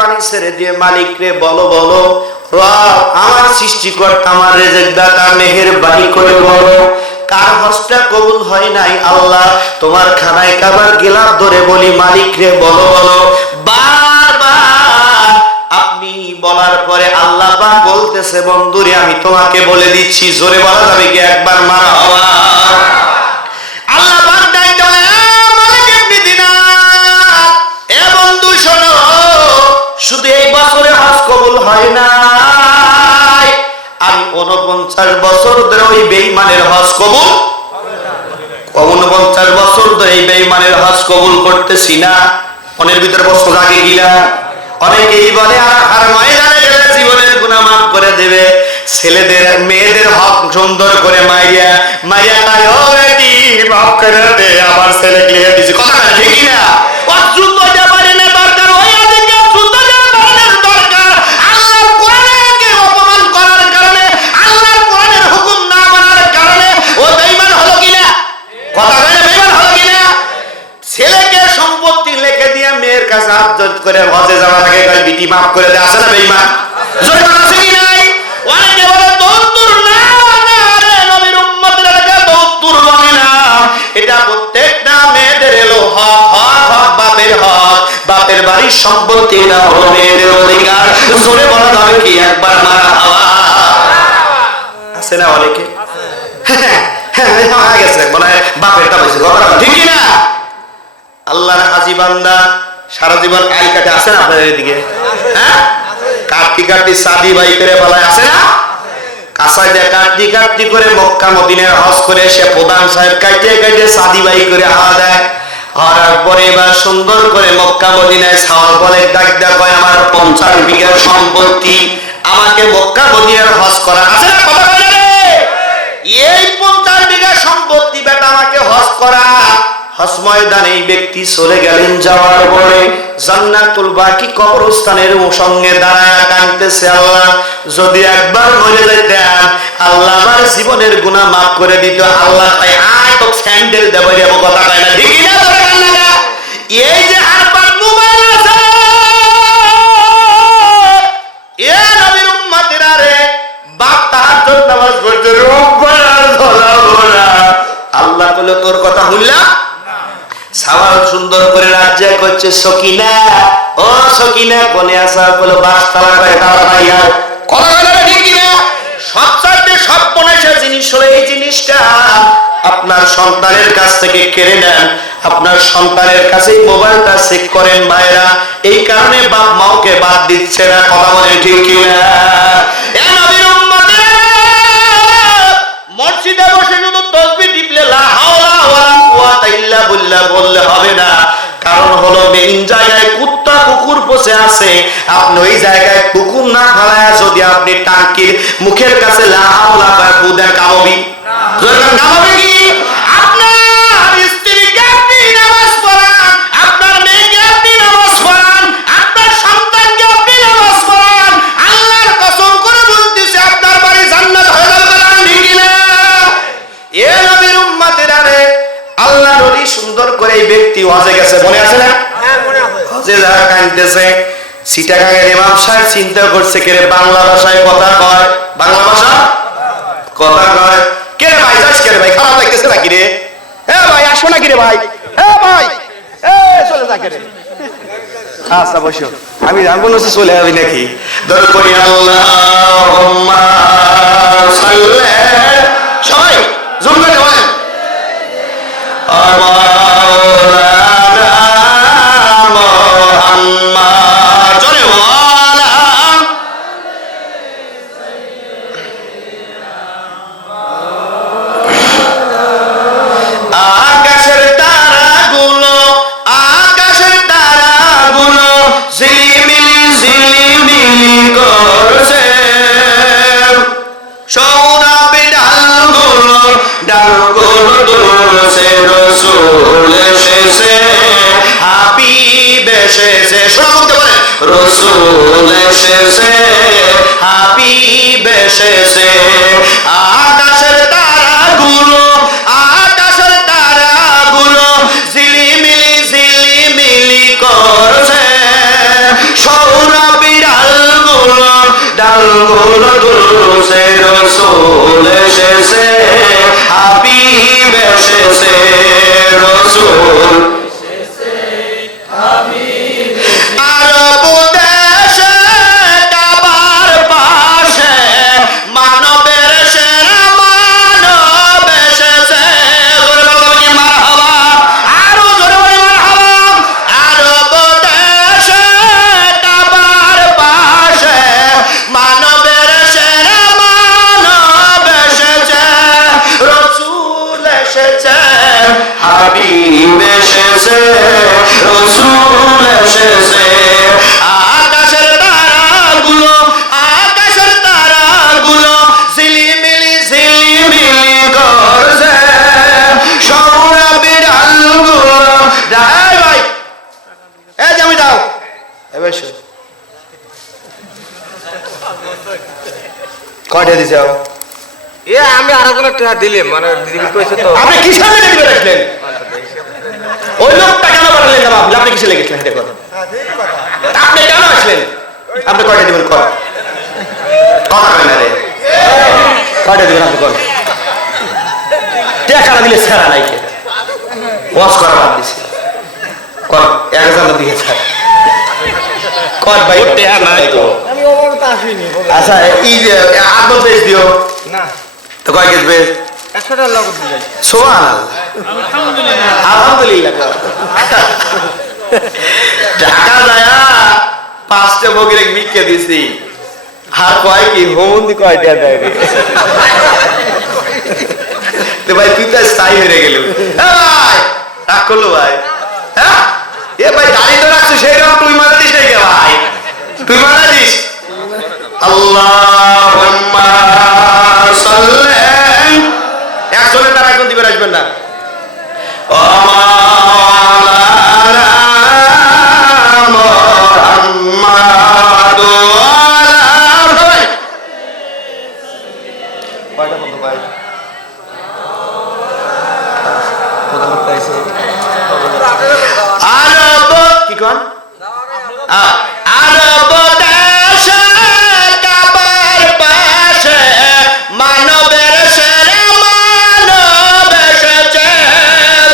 পানি ছেড়ে দিয়ে মালিক রে বলো বলো, আমার সৃষ্টিকর্তা আমার রেজেক দাতা মেহেরবানি করে বলো কার হজটা কবুল হয় নাই। আল্লাহ তোমার খানায় কাবার গেলাম ধরে বলি মালিক রে বলো বলো। বারবার আপনি বলার পরে আল্লাহ পাক বলতেছে বন্ধুরে আমি তোমাকে বলে দিচ্ছি, জোরে বলা যাবে কি একবার মারহাবা। আল্লাহ পাক ডাক দেয় মালিক ইবনে দিনার, এ বন্ধু শোনো, শুধু এই বছরে হজ কবুল হয় নাই, আমি 49 বছর ধরে ওই বেঈমানের হজ কবুল 49 বছর ধরে এই বেঈমানের হজ কবুল করতেছি না। মনের ভিতরে প্রশ্ন জাগে কিনা? অনেকেই বলে আর ময়দানে গেলে জীবনের গুনাহ মাফ করে দেবে, ছেলেদের মেয়েদের হক সুন্দর করে মাইয়া মাইয়া তাই ও বেটি মাফ করে দে, আমার ছেলে লিয়ে দিছি, কথা ঠিক না? অদ্ভুত যা পারে না দরকার ওই আদিকে অদ্ভুত যা পারে দরকার। আল্লাহর কোরআনকে অপমান করার কারণে, আল্লাহর কোরআনের হুকুম না মানার কারণে ও বেঈমান হলো কিনা? কথা বলে বেঈমান হলো কিনা? ছেলেকে সম্পত্তি লিখে দিয়ে মেয়ের কাছে হাত জোড় করে হজে যাওয়ার আগে কয় বিটি মাফ করে দে, আছে না বেঈমান? জোরে বলা আছে কি নাই? অনেকে বলে দৌতুর না না রে নবীর উম্মতের লাগে দৌতুর বলে না, এটা প্রত্যেকটা মেয়েদের এলো হক, হক হক বাপের হক, বাপের বাড়ির সম্পত্তি না হলো মেয়েদের অধিকার। জোরে বলা যাবে কি একবার মারহাবা। আছে না অনেকে? হ্যাঁ হ্যাঁ হয়ে গেছে মনে হয় বাপেরটা বলছে, কথা ঠিক না? আল্লাহর হাজি বান্দা সারা জীবন আইল কাটে, আছে না আপনাদের এদিকে? হ্যাঁ কাটতি কাটতি সাদি বাই করে বলায়, আছে না? কাঁচায় দিয়ে কাটতি কাটতি করে মক্কা মদিনার হজ করে সে প্রধান সাহেব কাটে কাটে সাদি বাই করে হাওয়া দেয়। হওয়ার পরে এবার সুন্দর করে মক্কা মদিনায় ছাওয়াল বলে ডাক দেয়া কয় আমার 50 বিঘা সম্পত্তি, আমাকে মক্কা মদিনার হজ করা, আছে না? কথা বলে এই 50 বিঘা সম্পত্তি বেটা আমাকে হজ করা। হজ ময়দানে এই ব্যক্তি চলে গেলেন, যাওয়ার পরে জান্নাতুল বাকি কবরস্থানের সঙ্গে দাঁড়ায় কাঁদতেছে, আল্লাহ যদি একবার মরে যেতাম আল্লাহ আমার জীবনের গুনাহ মাফ করে দিত। আল্লাহ তাই আয় তো স্যান্ডেল দেব দেব, কথা কয় না ঠিক না? এই যে আরবার মোবাইল আছে এ নবীর উম্মতেরা রে, বাপ তাহাজ্জুদ নামাজ পড়তে রোববার ধরা ধরা, আল্লাহ বলে তোর কথা শুনলাম। সাওয়াল সুন্দর করে রাজ্য করছে, সকিনা ও সকিনা কোনে আসা বলে বাসতলা করে দাঁড়াইয়া, কথা বলে ঠিক কিনা? সবচাইতে সর্বনাশা জিনিস হলো এই জিনিসটা আপনার সন্তানের কাছ থেকে কেড়ে নেন, আপনার সন্তানের কাছে মোবাইলটা চেক করেন ভাইরা, এই কারণে বাপ মাওকে বাদ দিচ্ছে না, কথা বলে ঠিক কিনা? এ নবীর উম্মতেরা মসজিদে বসে শুধু তাসবিহ টিপলে লা হাওলা ওয়ালা কুওয়াতা ইল্লা বিল্লাহ বললে হবে না, কারণ হলো মেইন জায়গায় কুত্তা কুকুর বসে আছে, আপনি ওই জায়গায় কুকুর না ফেলায়া যদি আপনি টাঙ্কির মুখের কাছে লা হাওলা বা কুদেন কামবি না, কামবি কি? আপনার স্ত্রীকে আপনি নামাজ পড়ান, আপনার মেয়েকে আপনি নামাজ পড়ান, আপনার সন্তানকে আপনি নামাজ পড়ান, আল্লাহর কসম করে বলতেছি আপনার বাড়ি জান্নাত হয়ে যাবে, ঠিক না? এ নবীর উম্মতেরা রে, আল্লাহ নবী সুন্দর করে এই ব্যক্তি হজে গেছে, মনে আছে না? হ্যাঁ মনে আছে। হজে যারা কাঁদতেছে, চিটাগাঙ্গের ইমাম সাহেব চিন্তা করছে কে রে বাংলা ভাষায় কথা কয়, বাংলা ভাষা কথা কয়, কে রে ভাই যাস, কে রে ভাই খারাপ লাগতেছে নাকি রে? এ ভাই আসো নাকি রে ভাই? এ ভাই এ চলে যা কে রে। আচ্ছা বসো, আমি মনে হচ্ছে চলে যাবি নাকি? দর করি আল্লাহুম্মা সাল্লি, সবাই জুম করে বলেন মাওলানা মুহাম্মদ, জোরে ওয়ালা আকাশের তারাগুলো, আকাশের তারাগুলো ঝিলিমিলি ঝিলিমিলি করছে, সৌরভে ডালগুলো ডালগুলো দুলছে, রসুল এসেছে হাবিব এসেছে, শুনতে পারে রসুল এসেছে হাবিব এসেছে, আকাশের তারাগুলো, আকাশের তারাগুলো ঝিলিমিলি ঝিলিমিলি করছে, সৌরভ গুলো দুলছে রসুল এসেছে হাবিব এসেছে রসুল আরব দেশে কাবার পাশে মানবের সেরা মানব এসেছে মারহাবা আরো জোরে বলি মারহাবা আরব দেশে কাবার পাশে মানবের সেরা মানব এসেছে রসুল এসেছে হাবিব এসেছে রসুল এসেছে আকাশের তারাগুলো ঝিলিমিলি করছে সৌরভী ডালগুলো ভাই এই যে আমি দাও এবার কয়টা দিছে আমি আর কোনো টাকা দিলাম মানে দিদি কইছে তো আপনি কিসের লেগে দিবে রাখলেন ওই লোকটা কেন বাড়ালেন না আপনি কিসে লেগেছিলেন এটা কথা আপনি কেন আসলেন আপনি কয়টা দিবেন কর কথা কয় না রে কয়টা দিবেন আপনি কর টাকা দিলে ছাড়া নাই কে ওয়াশ করা বাদ দিছি কর 1000 দিয়ে ছাড় কর ভাই টাকা নাই তো আমি ওভাবে তো আসিনি আচ্ছা এই যে আদর বেশ দিও না তো কয় কেজি বেশ 100 টাকা লাগবে দিলাই সুবহানাল্লাহ আলহামদুলিল্লাহ টাকা দায়া 5টা বগিরে বিক্কে দিছি আর কয় কি হোমন্দি কয়টা দেয় রে তো ভাই তুই তো স্থায়ী হয়ে গেল ভাই রাগ করলো ভাই হ্যাঁ এ ভাই দাড়ি তো রাখছো সেই রকম তুই মারা দিস নাকি ভাই তুই মারা দিস আল্লাহুম্মা সাল্লি একজনের তারা এখন দিবে আসবেন না কি কন আরব দেশে কাবার পাশে মানবের সেরা মানব এসেছে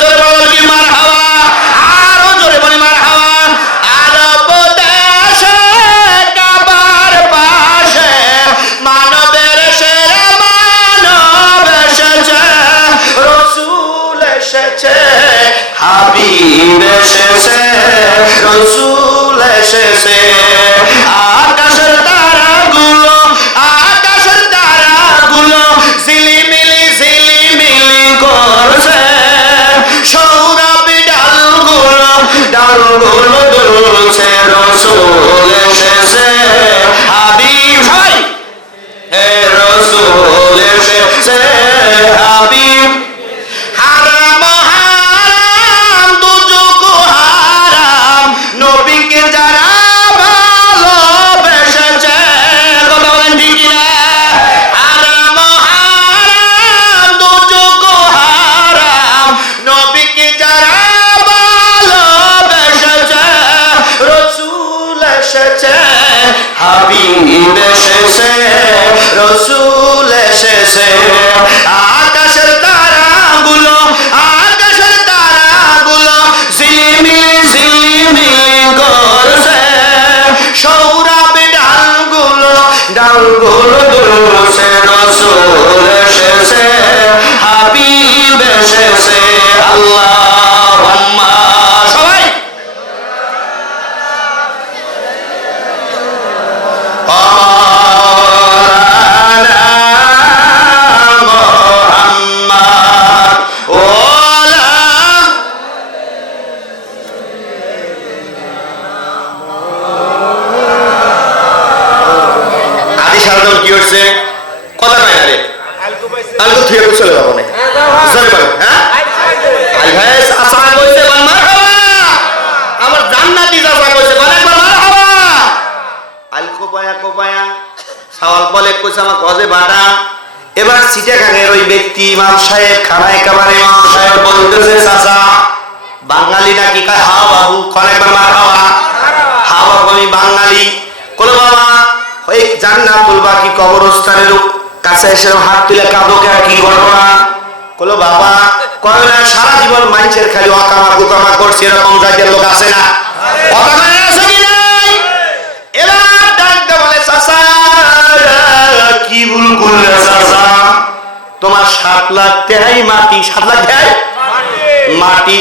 জোরে বল কি মারহাবা আরো জোরে বলি মারহাবা আরব দেশে কাবার পাশে মানবের সেরা মানব এসেছে রসুল এসেছে হাবিব এসেছে রসুল এসেছে আকাশের তারাগুলো ঝিলিমিলি করছে সৌরভী ডালগুলো দুলছে রসুল এসেছে হাবিব ভাই হে রসুল এসেছে হাবিব হারাম হারাম দুজক হারাম নবীকে যারা ভালোবেসেছে কথা বলেন ঠিক না হারাম হারাম দুজক হারাম নবীকে যারা ভালোবেসেছে রসুল এসেছে হাবিব এসেছে রসুল এসেছে আকাশের তারাগুলো ঝিলিমিলি করছে সৌরভী ডালগুলো দুলছে রসুল এসেছে হাবিব এসেছে আল্লাহুম্মা সবাই কি হচ্ছে কথা কয় না রে আলগো থুয়ে চলে যাবো না জোরে বলো হ্যাঁ আই ভাই আসা কইছে বল মারহাবা আমার জান্নাতি চাচা কইছে বল একবার মারহাবা কোপায়া সওয়াল বলে কইছে আমার গজে বাটা এবার চিটাগাঙের ওই ব্যক্তি ইমাম সাহেব খানায় কাবারে ইমাম সাহেব বলতেছে চাচা বাঙালি নাকি কয় হা বাবু কোন একবার মারহাবা হা বাবু আমি বাঙালি কোন বাবা ওই জান্নাতুল বাকি কবরস্থানের কাছে এসে হাত তুলে কাঁদো কে, কি ঘটনা? বলো বাবা, কয় না সারা জীবন মানুষের খালি অকামা কুকামা করছে, এরকম জাতীয় লোক আছে না? অকামা আছে কি নাই? এবার ডাকতে বলে চাচা কি ভুল করলে চাচা, তোমার 7 লাখ টাকাই মাটি, 7 লাখ টাকাই মাটি